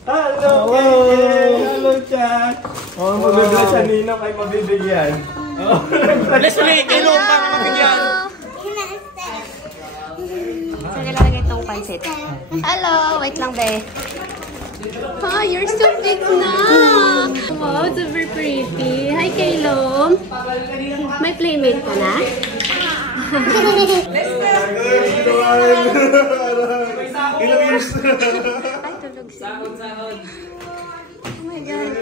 Hello, hello, chat. Oh, magagla siya nino kay mabibigyan. Oh, Leslie, kailan pa ka mabigyan? Saan nilalagay itong pansit? Hello, wait lang, be. Oh, you're so big na. Wow, super pretty. Hi, Kaylo. May playmate ka na? ilang years? Ay, tulog siya. Oh my God.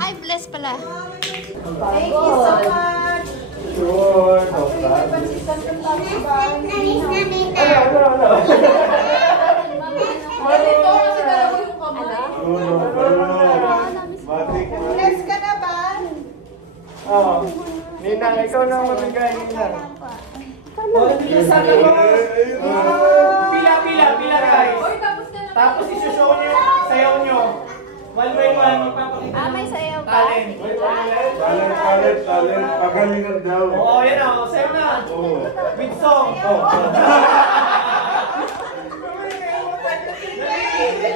Ay, bless pala. Thank you so much. Sure, no Bless ka na ba? Oh, Ninang, ikaw na magbigay, Ninang. Pila, guys. Tapos isushow nyo yung sayaw nyo. One by one, magpapakita. May sayaw pa? Talent. Talent. Pagalingan daw. Oo, yan o. Sayaw na. With song.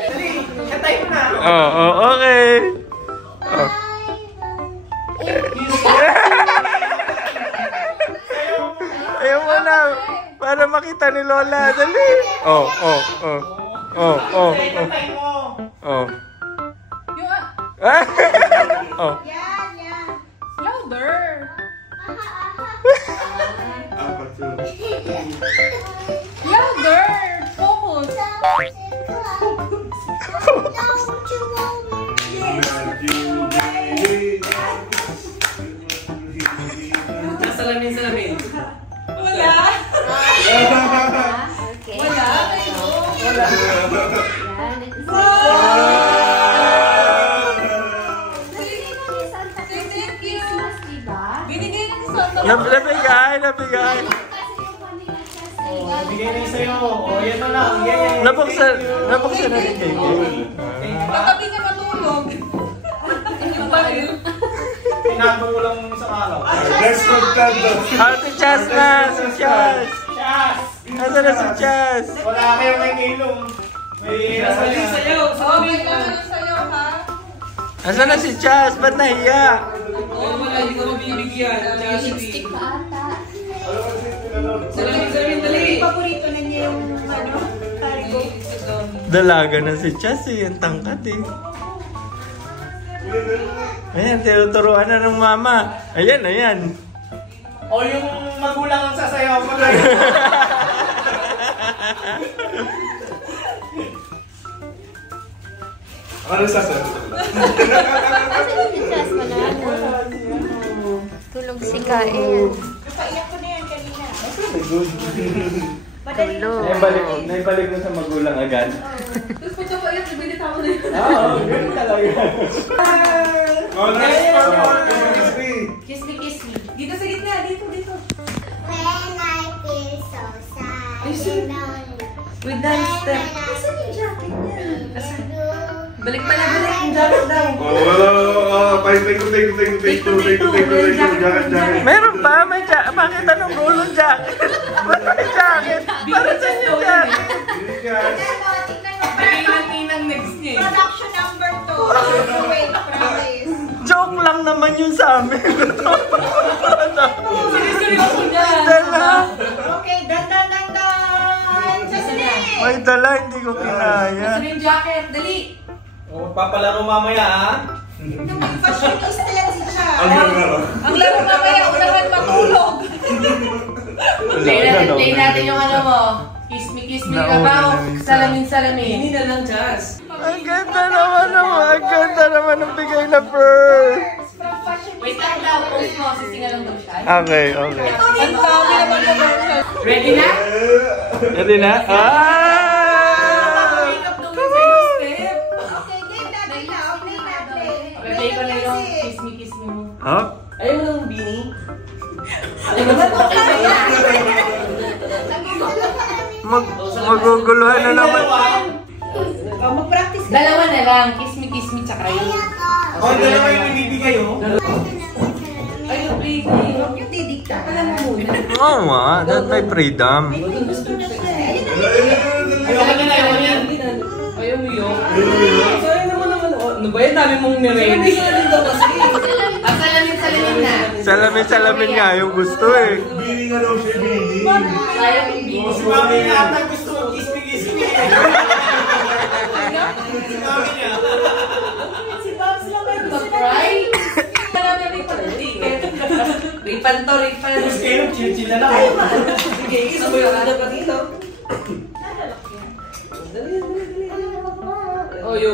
Dali, katay mo na. Okay. Ayaw mo na. Para makita ni Lola. Dali. Katay mo. Yan. Louder. Louder. Focus. Salamin. Wala. Okay. Wala. Thank you. Binigay na ni Santa. Nabigay. Bigay na yung sayo. O, yan na lang. Yan. Nabuksan na rin kayo. Pagkabi ka matulog. Pinagong mo lang isang araw. Next contento. Si Chas na! Si Chas! Chas! Nasaan na si Chas? Wala kayo may kailong. May nasaling sayo. Okay ka na sa'yo, ha? Nasaan na si Chas? Ba't nahiya? Wala, hindi ko mabibigyan. Lipstick pa ata. Salamin, dali. Paborito na niya yung cargo. Dalaga na si Chas eh. Ang tangkat eh. Ayan, tinuturuan na ng mama. Ayan. O yung magulang ang sasayaw ko na. Ano sasabi? Kasi si Chas wala na. Tulog si Kael. Napaiyak ko na yan kanina. Tulog. Naibalik mo sa magulang agad. Tapos pag napaiyak, nabilit ako na yun. Ganun talaga. Next Kiss me. Dito sa gitna, dito. When I feel so sad and lonely. With dance step. Asan yung jacket niya? Balik yung jacket daw. Take two. Jacket. Meron ba? Bakit anong rulong jacket? Ba't may jacket? Para saan yung jacket? Tingnan next niya. Production number 2. Wait, promise. Joke lang naman yun sa amin. Seryoso niya. Dala. Okay, dandan. May dala, hindi ko kinaya. Asan yung jacket? Dali. Papalaro mamaya, ha? Fashionista yan si Cha. Ang laro mamaya, unahan matulog. Play natin yung ano mo. Kiss me, kabaw. Salamin. Hindi na lang, Jazz. Ang ganda naman ng bigay na fur. Wait lang daw, post mo. Sisinga lang daw siya. Okay. Ang dami naman commercial. Ready na? Ready na? Makeup daw yun sa'yo, step. Okay, game natin na. Play ko na yung kiss me mo. Huh? Ayaw mo lang beanie? Maguguluhan na naman. Mag-practice ka. Dalawa na lang. Kiss me, tsaka yun. O, dalawa yung ibibigay, oh. Ay, yung play ko. Yung didikta. Alam mo muna. Oo nga, that may freedom. Gusto na siya. Ayaw ka na, ayaw niya. Ayaw mo yun. Sorry naman Ano ba yun? Dami mong niready. Salamin nga yung gusto eh. Bini nga daw siya, bini. Si Mami nga ata gusto mo kismi-kismi. Si Mami niya. Si Babs lang kayo surprise. Marami ticket. Ripan to, ripan. Tapos kayo, chill-chill na lang. Sige, sabi yung ano pa dito.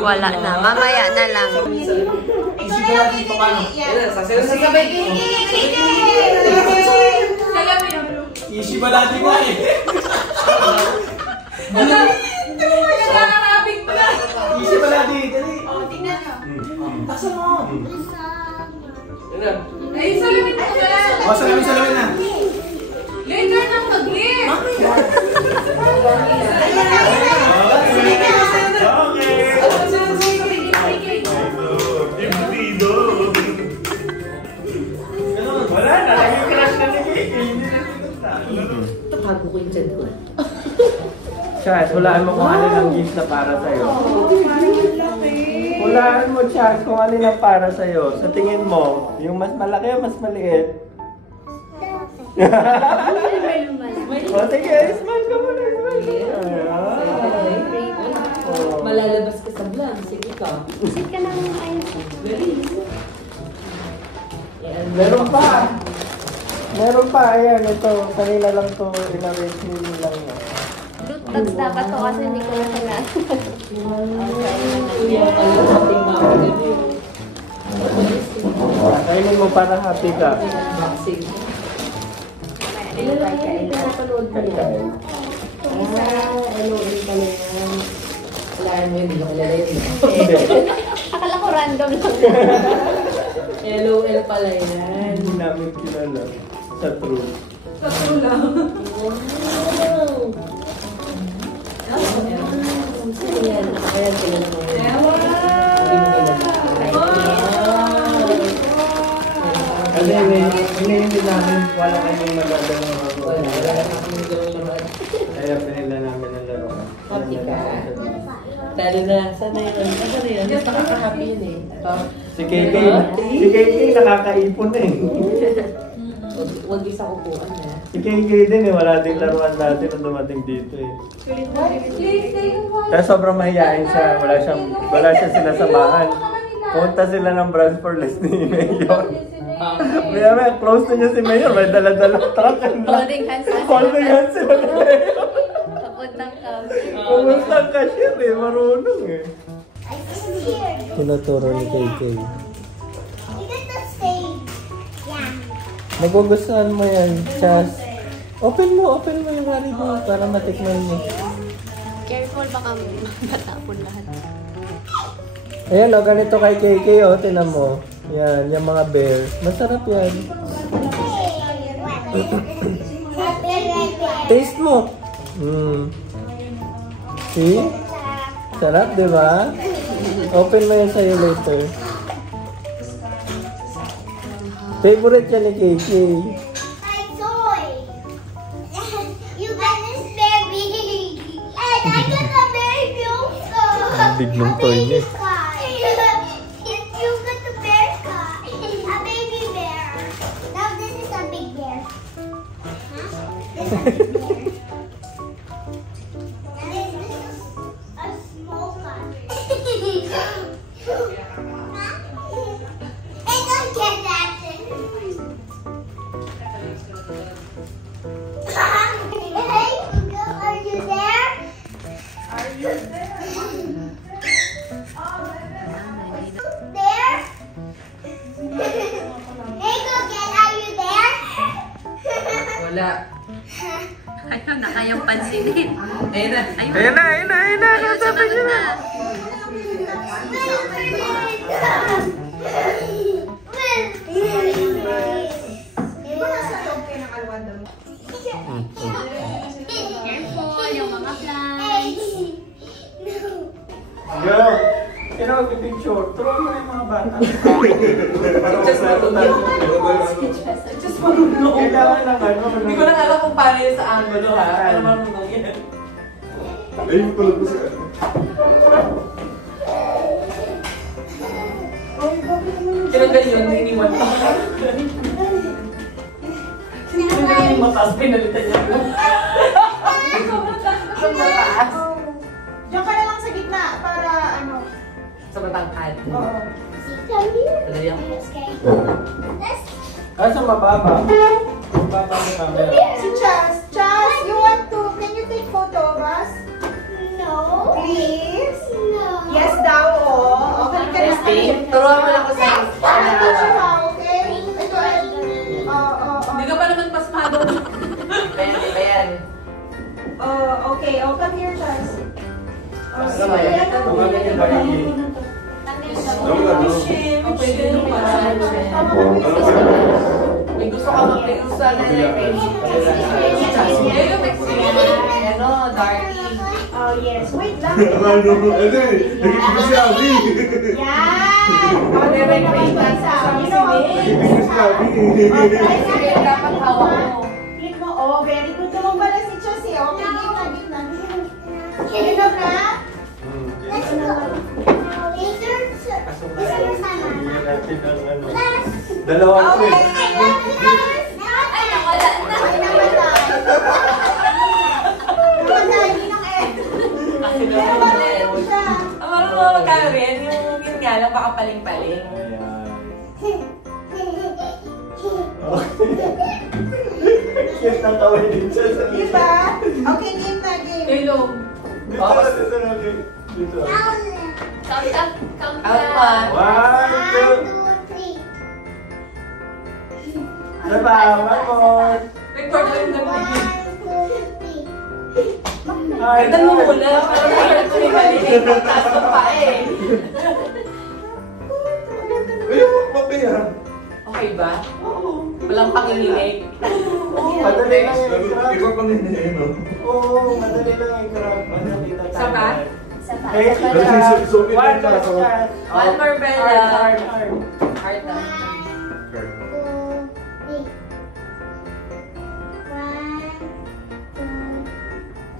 Wala na. Mamaya na lang. Isipin natin ito paano. Sasabay ko. Easy ba natin nga eh. Easy ba natin ito eh. Taksa mo. Ay, salamin na dyan. O, salamin na. Later nang mag-lift. Wala na, naging crush na ni Kiki. Hindi na Tapago ko yung dyan ko. Chad, hulaan mo kung ano ng gift na para sa'yo. Hulaan mo, Chad, kung ano yung para sa'yo. Sa tingin mo, yung mas malaki o mas maliit? O, sige, smile ka muna, smile ka muna. Malalabas ka sa vlog. Sige ka. Sit ka naman kayo. Meron pa. Meron pa, ayan, ito. Kanina lang to, in-arrange nila lang na. Loot bags dapat to kasi hindi ko na kailangan. Kuya, kalahapin mga Kainin mo para happy ka. boxing. Ilalagay ka pinapanood mo yan. Ano ulit pala yan? Kailangan mo yun, hindi ko kilala yun. Hindi. Akala ko random lang. LOL pala yan. Hindi namin kilala. Sa true. Ayan, ayan, kilala mo yun. Hindi mo kilala. Kasi hindi namin wala kayong magagawa ng Wala mga kami gawin naman. kaya pinila namin ang laruan. Happy ka. Talo na, sana yun. Ano na yun? Nakaka-happy yun eh. Si KK nakakaipon eh. Huwag isa kukuhan na. Si KK din eh, wala din laruan dati nung dumating dito eh. Kaya sobrang mahihain siya, wala siya sinasamahan. Punta sila ng branch for less ni Mayor. May close na niya si Mayor, may dala-dala truck. Holding hands na. Holding hands sila ni Mayor. Papuntang ka. Kumusta ang cashier eh, marunong eh. I sit here. Tinuturo ni KK. You get the same. Yeah. Magugustuhan mo yan, Chas. Open mo yung rally mo para matikman niyo. Careful baka matapon lahat. Ayan o, ganito kay KK o, tinan mo. Yan, yung mga bear. Masarap yan. Taste mo. See? Sarap, di ba? Open mo yan sa'yo later. Favorite yan ni KK. My toy. You got this bear big. And I got a baby also. Big ng toy niya. You got the bear car. A baby bear. Now this is a big bear. This is a big bear. And this is a small car. I don't get that. Hey, Google, are you there? Are you there? There? Hey, Google, are you there? Wala. Ayaw na kayang pansinin. Ayun na. Ayun na. Sabi niya na. Careful yung mga flies. Girl, sino mag-picture? Turuan mo na yung mga bata. Just marunong. Kailangan ng ano. Hindi ko lang alam kung paano yun sa angulo ha. Ano marunong yan? Ayun pala ko sa Tinagal yun, iniwan pa. Tinagal yung mataas, pinalitan niya. Ang mataas. Diyan ka na lang sa gitna para ano. Sa matangkad. Oo. Dali ako. Kaso mababa. Mababa na camera. Si Chas. Chas, you want to, can you take photo of us? No. Please? No. Yes daw, oh. Okay ka na. Testing. Turuan mo lang ako sa Ito siya, okay? Ito ay, Hindi ka pa naman pasmado. Bayan, bayan. Okay, oh, come here, Chas. Ano ba yan? Tumagay yung barangay. Pwede nung may gusto ka mag-play sa ano, Darky. Oh, yes. Wait lang. Ano mo? Nagiging si Abby. Yan! Oh, direct rate sa you know how Nagiging si Abby. Dapat hawak mo. Click mo. Oh, very good naman pala si Chas eh. Okay, give na. Give na. Let's go. Later, isa na sana. Natin ang ano. Dalawang Okay. Ay, wala na. Ay, namatay. Namatay, hindi nang namatay siya. Ang marunong mo magkano rin, yung nga lang baka paling-paling. Cute na tawin din siya sa Diba? Okay, game na game. Hello. Dito, dito na dito. Count up. Count Out down. one. 1, 2. Diba? One more. Record mo yung nabigay. 1, 2, 3. Ay, Ito mo muna, para mag-heart mo yung maliit. Taas mo pa eh. Ayun, mapaya. Okay ba? Walang panginginig. Madali lang yung grab. Ikaw pang hindi, no? Oo, madali lang yung grab. Madali lang. Isa pa? Okay, one more shot. One more, Bella. Hard. Heart na. 1, 2,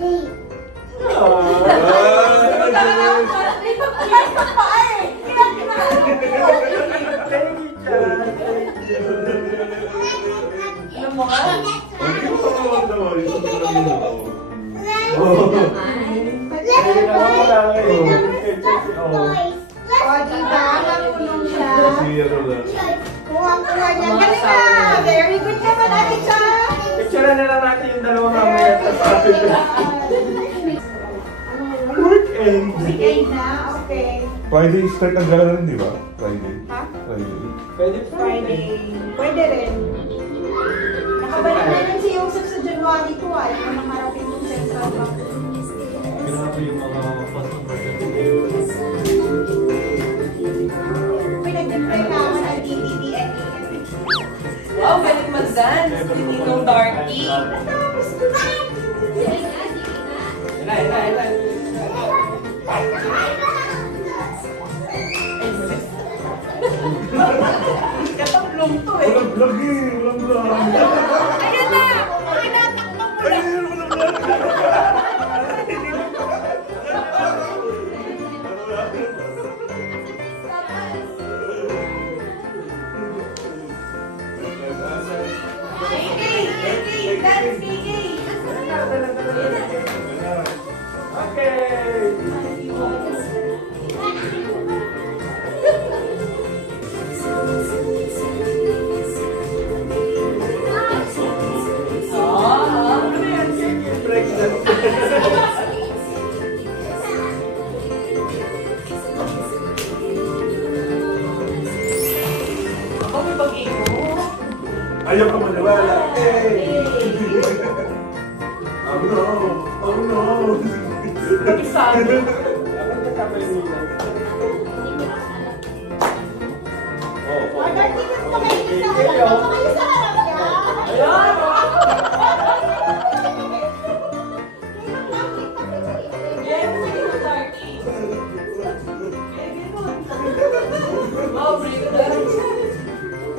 3. Alam mo ka? Hindi mo pa naman. Isang lang yun ako. O, diba? Marunong siya. Si ano lang. Kuha niya. Galing na. Very good naman, Ate Chas. Picture na lang natin yung dalawa mamaya. Weekend. Weekend na, okay. Friday start ang gala rin, di ba? Friday. Ha? Friday. Pwede Friday. Pwede rin. Nakabalik na rin si Joseph sa January 2. Ayaw na nakarating yung Central Bank. Grabe yung mga customer natin. Pinag-deploy na ako ng DVD and Wow, galing mag-dance. Hindi nung Darky. Katablong to eh. Walang vlog eh. Walang vlog. Ayan na! Pinatakbo mo na! Ayun, walang vlog. Okay. Ayaw ka maniwala. Oh no. Oh no. Isado. Order dito sa kayo sa harap niya. Ayan! Yes, sige na, Darky. Wow, bring it down.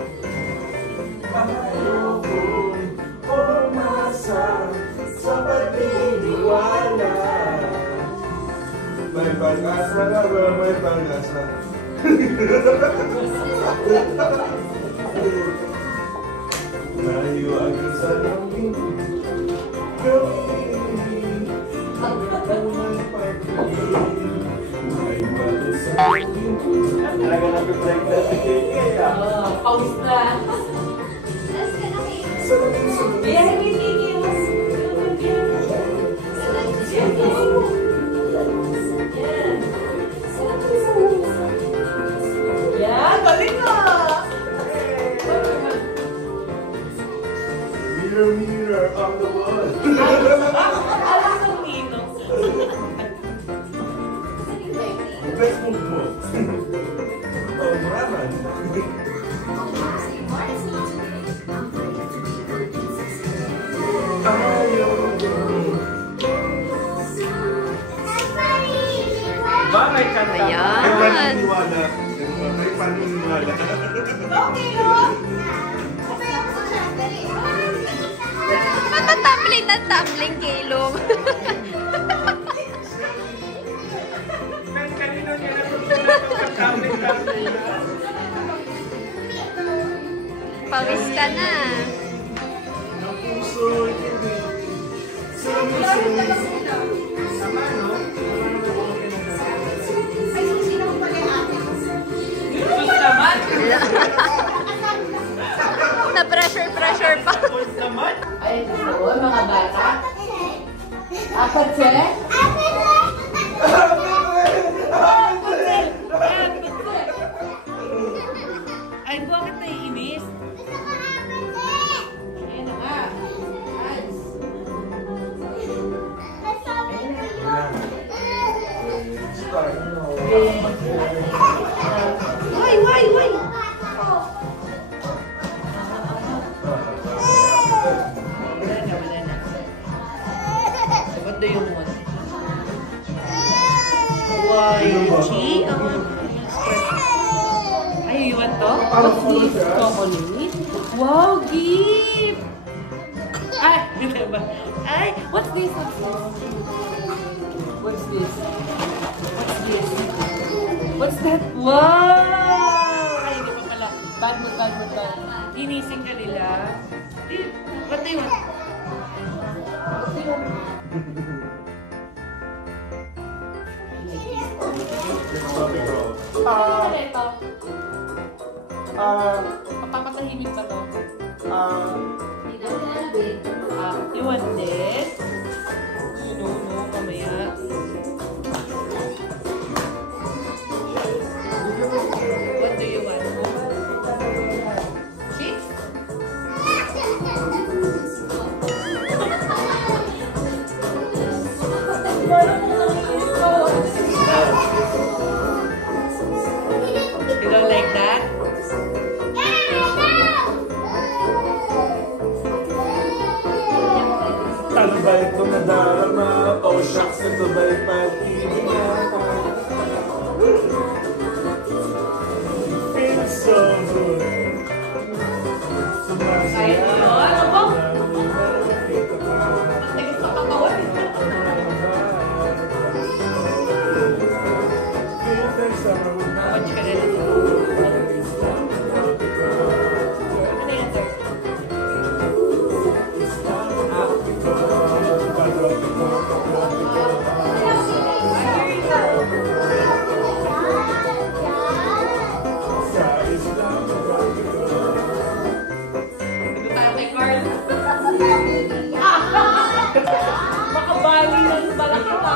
May pag-asa na ba? May pag-asa. Layo ang sa langit. Talaga nag-break na si Kiki ah. Pause na. Yeah, yeah, galing na! Mirror, mirror on the wall. Alam ng ninong. Best move mo. Oh, naman. Bakit ka na? May Ayan. paniniwala. May paniniwala. Okay, no? Matatambling na tumbling, Kaylong. Kanino niya natutunan itong pagkamling-kamling? Pawis ka na. Ang puso, sa puso. Sama, no? Ay, sino mo pala yung ate? Sus naman! Na-pressure pa. Ay, oo, mga bata. Apat siya? Ay, bakit naiinis? Ayun na nga. Why? Wala na. What do you want? Why, Chi? Ay, you want to? What's this? Chocolate? Wow, gift! Ay, diba? Ay, what's this? What's this? What's this? What's that? Wow! Ay, hindi pa pala. Bad mood. Inising ka nila. What do you want? What do you want? Ano ito? Papapatahimik ba to? You want this? No, mamaya. What do you want? Cheese? You don't like that? Ano ba ito nadarama? Oh, shucks, ito ba yung pag-ibig natin? Feels so good. Ay, ano po? Tigas ka katawan. Watch ka rin. Ano yan, sir? Dito tayo kay Carl. Makabali ng balakita.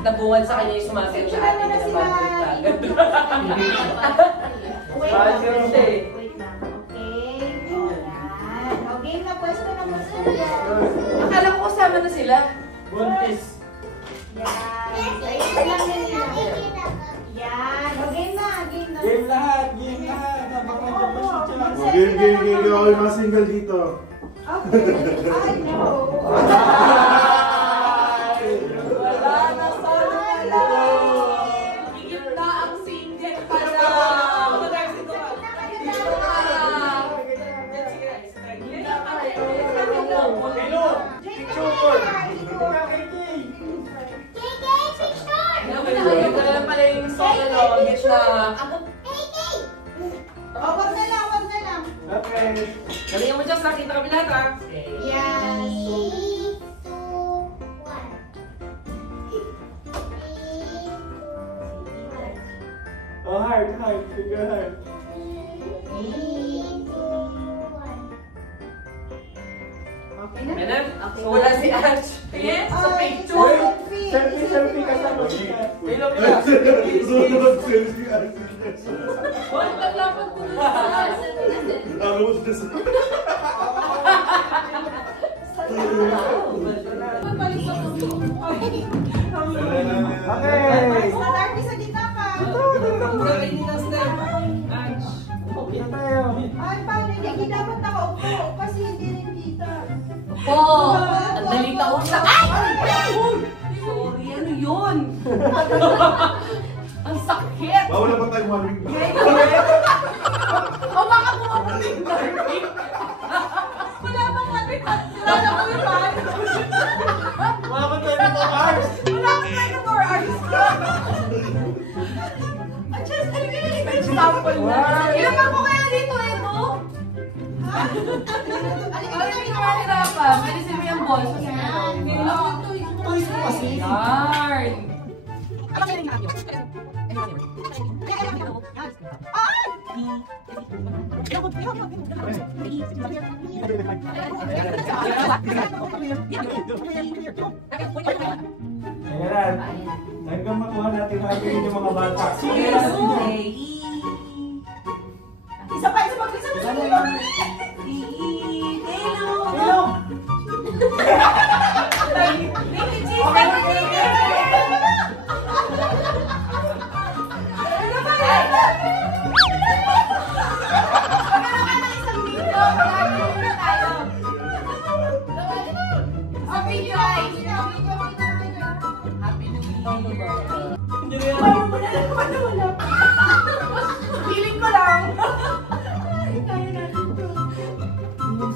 Nabungan sa kanya yung sumasayaw sa atin na bad trip ka. Bad trip siya eh. Wait lang. Okay. Ayan. O, game na. Pwesto na mo sila. Akala ko kasama na sila. Buntis. Yan. Ayan lang nila. Yan. O, game na. Game na. Game lahat. Habang nandiyan pa si Chance. Game. Ako yung mga single dito. Okay. Ay, no. Wala. na to. Yes. 3, 2, 1. Oh, heart. Finger heart. 3, 2, 1. Okay na? Ayan. So wala si Ash. Yes, so picture. Selfie kasama siya. Ilong nila. Sunod selfie. Wala, naglapan ko na sa Ano mo sa Okay. Start sa dita ka. Okay na tayo. Ay, paano? Hindi dapat nakaupo kasi hindi rin kita. Po! Ang dali taon na. Ay! Sorry, ano yun? Ang sakit! Bawala pa tayo 1 week. O baka pumapating darling. Wala bang lapit at sila na ko yung pan? Wala pa tayo ng hours. Wala bang tayo ng 4 hours? At just, ano ka na sample na? Ilan pa ko kaya dito, Edo? Ha? Ano yung mahirapan? Alisin mo yung balls. Toys mo kasi. Yarn! Ayan. Hanggang makuha natin habilin yung mga bata. Isa pa. Hello! Feeling ko lang.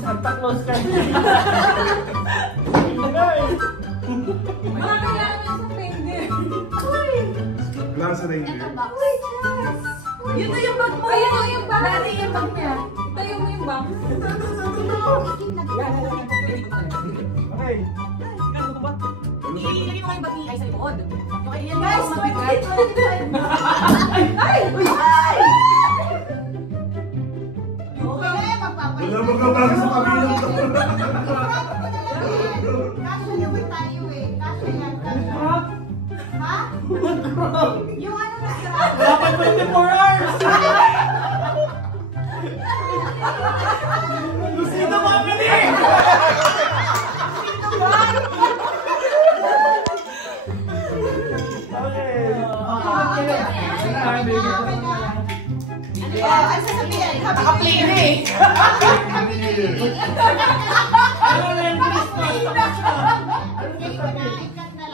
Santa Claus ka. Wala sa reindeer. Yun na yung bag mo. Ayun yung bag. Dati yung bag niya. Tayo mo yung bag. Okay. Ilagay mo kayong bag ni Ay sa likod. Yung ayan Guys, yung mabigat. Ay! Wala mo ka bagay sa kabilang. Kasya naman tayo eh. Kasya yan. Ha? Yung ano na Dapat 24 hours! Lusino mga kali! Ay, sasabihin. Happy New Year. Happy New Year. Ano na yung Christmas?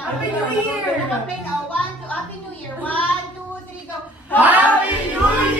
Happy New Year. Happy New Year. 1, 2, Happy New Year. 1, 2, 3, go. Happy New Year!